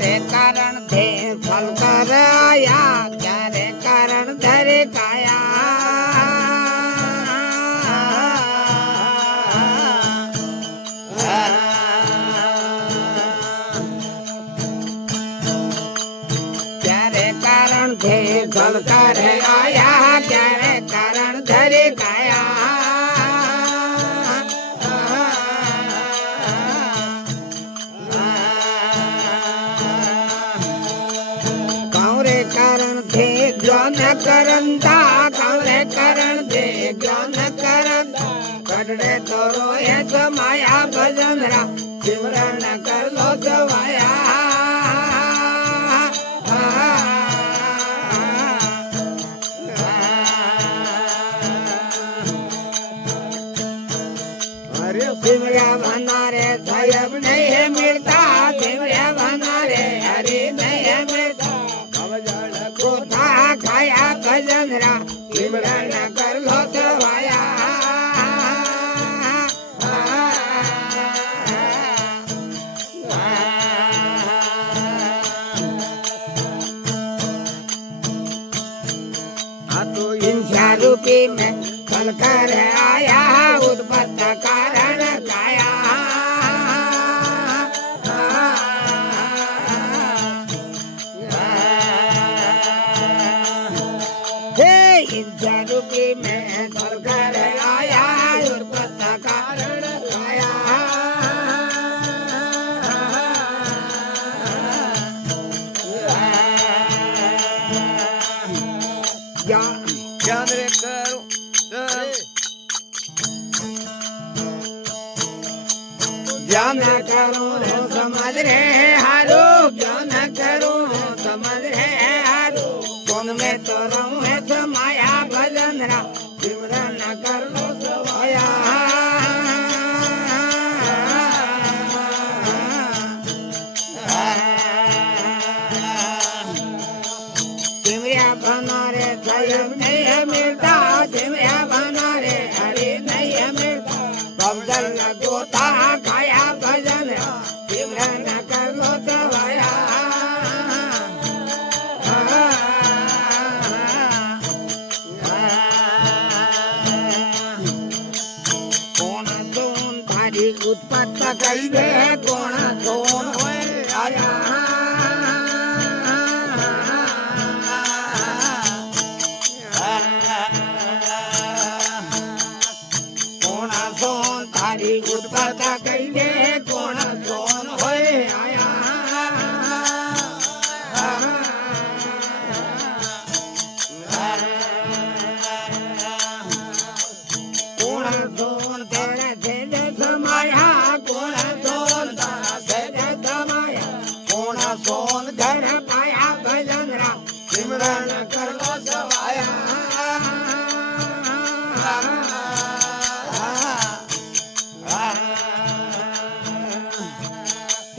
क्यारे कारण थे फल कर आया क्यारे कारण धरे काया क्यारे कारण थे फल कर आया क्यारे कारण धरे काया कारण थे ज्ञान करंता कौरे कारण थे ज्ञान करंता कटड़े तो रोए तो माया भजन रा सिमरन कर लो जवाया अरे सिमरिया भनारे साहेब नहीं है मिलता सिमरिया भनारे हरी नहीं है मिलता कोथा खाया भजन रा सिमरन कर लो जवाया तो हिंसा रूपी में फल कर आया उत्पत्त कारण काया रूपी में फल कर आया उत्पत्त कारण काया ज्ञान करो ज्ञान करो समझ रे हारो ज्ञान करो समझ रे हारो कौन में तो रहूं है तो माया भजन रा सिमरन कर लो सवाया सिमरिया बना रे साहेब नहीं है मिलता सिमरिया बना रे हरी नहीं है मिलता बबदल गोता खाया भजन रा सिमरन कर लो सवाया उत्पत्त कई दे कोण सोन होए आया कोण सोन थारी उत्पत्त कई दे कोण सोन होए आया कोण सोन तेरे थे समाया कोण सोन तारा से समाया कोण सोन घर पाया भजन रा सिमरन कर लो सवाया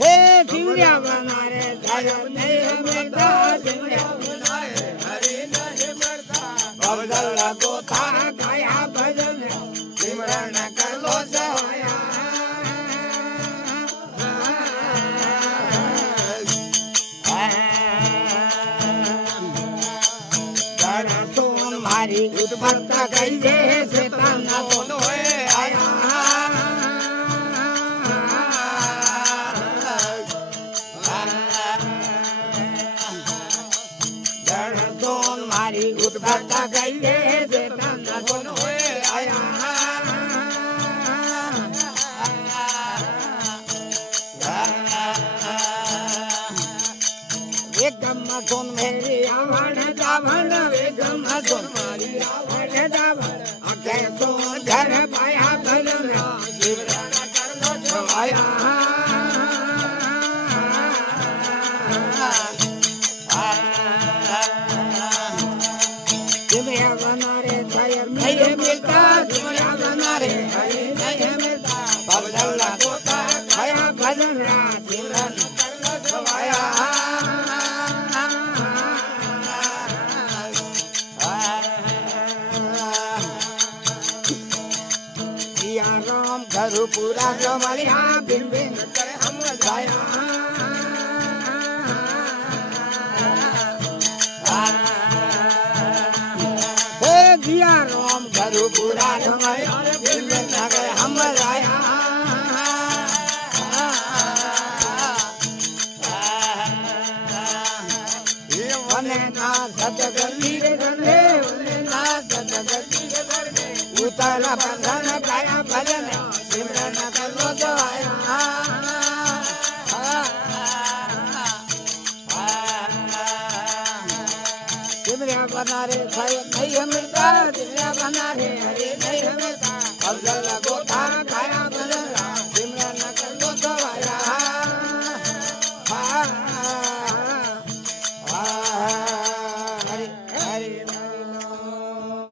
हे सिमरिया बना रे साहेब नहीं मिलता सिमरिया बना रे हरी नहीं मिलता बबदल गोता खाया भजन रा सिमरन कर लो सवाया सोन मारी उत्पत्त कई दे शैतान सोन होए आया सोन मारी उत्पत्त कई दे शैतान सोन होए आया वेगम सोन मेरी आवण दावण वेगम सोन मारी आवण दावण अगे तो घर पाया भजन सिमरन कर लो सवाया सिमरिया बना रे साहेब नहीं मिलता सिमरिया बना रे हरी नहीं मिलता बबदल गोता खाया भजन रा सिमरन कर लो सवाया राम घर पूरा जमलिया बिन बिन करे हम जाया બંધન